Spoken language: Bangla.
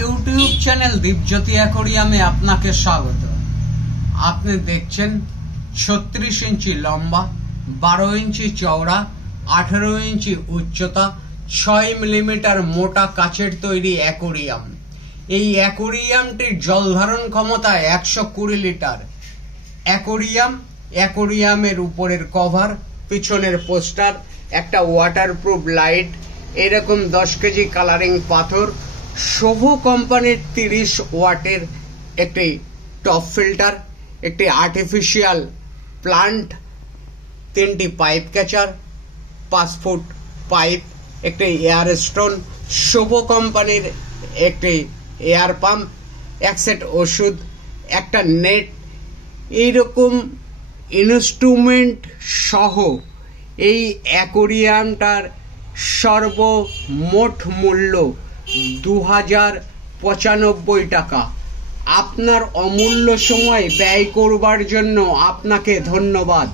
ইউটিউব চ্যানেল দীপজ্যোতি অ্যাকোরিয়ামে আপনাকে স্বাগত। আপনি দেখছেন 36 ইঞ্চি লম্বা, 12 ইঞ্চি চওড়া, 18 ইঞ্চি উচ্চতা, 6 মিলিমিটার মোটা কাচের তৈরি অ্যাকোরিয়াম। এই অ্যাকোরিয়ামটির জল ধারণ ক্ষমতা 120 লিটার। অ্যাকোরিয়ামের উপরের কভার, পিছনের পোস্টার, একটা ওয়াটারপ্রুফ লাইট, এরকম 10 কেজি কালারিং পাথর, শোভ কোম্পানির 30 ওয়াটের একটি টপ ফিল্টার, একটি আর্টিফিশিয়াল প্লান্ট, 3টি পাইপ ক্যাচার, 5 ফুট পাইপ, একটি এয়ার স্টোন, শোভ কোম্পানির একটি এয়ার পাম্প, এক সেট ওষুধ, একটা নেট, এইরকম ইনস্ট্রুমেন্ট সহ এই অ্যাকোরিয়ামটার সর্বমোট মূল্য 2095 টাকা। আপনার অমূল্য সময় ব্যয় করবার জন্য আপনাকে ধন্যবাদ।